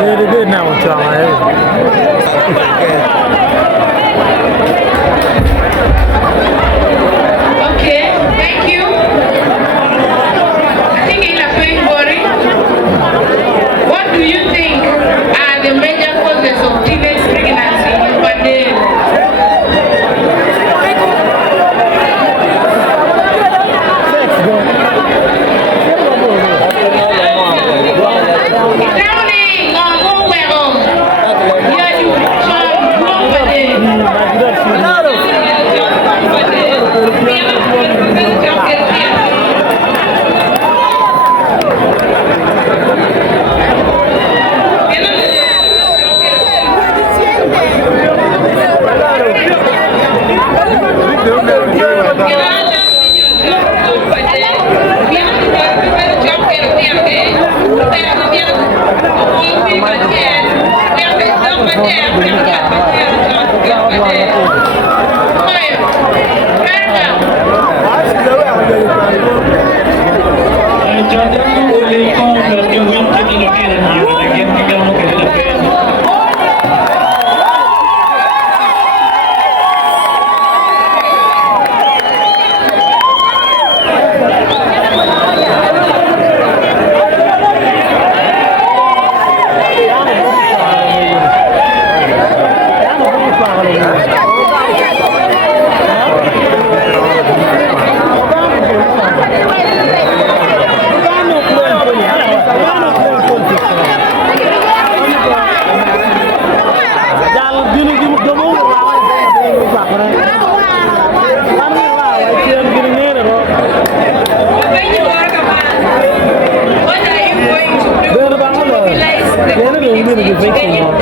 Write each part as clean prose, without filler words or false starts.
Very good now, Charlie. Okay, thank you. I think in a February, what do you think are the major causes of teenage pregnancy in Badale?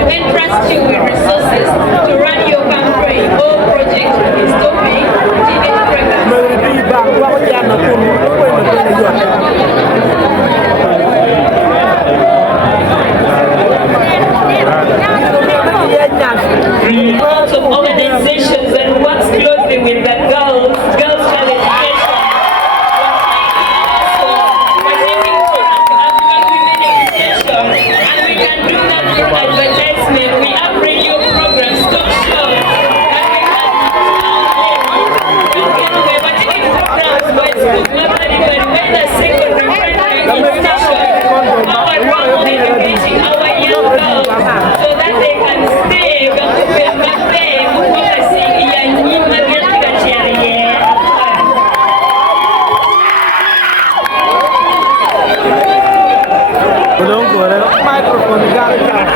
Entrust you with resources to run your campaign or project is stopping teenage pregnancy. Lots of organizations that works closely with the girls child education. We're taking to African women education, and we can do that through advertisement. We have radio programs, talk shows, and we have we're taking programs by schools, mathematical, whether secondary, primary, institution. Our role in educating our young girls so that they can stay back there focusing on microphone, you got it down.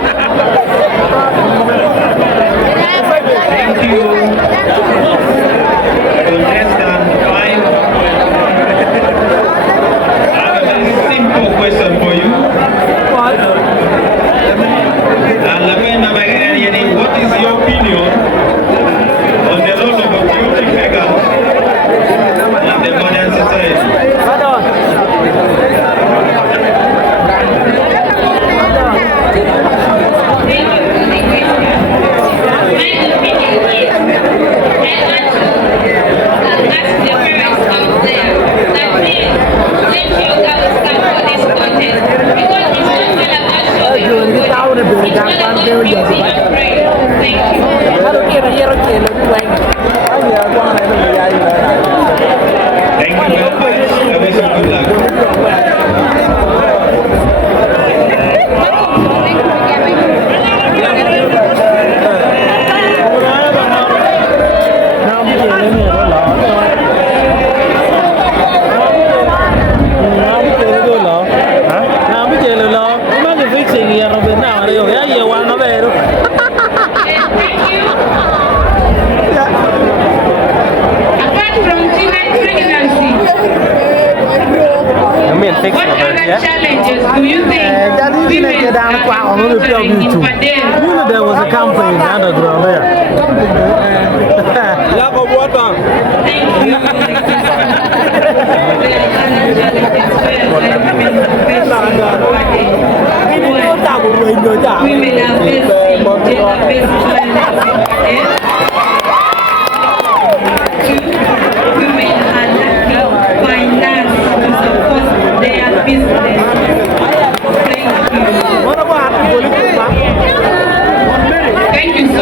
Thank you. Contestant 5. I have a very simple question for you. What? What is your opinion on the role of a beauty figure in the modern society? Thank you. Thank you so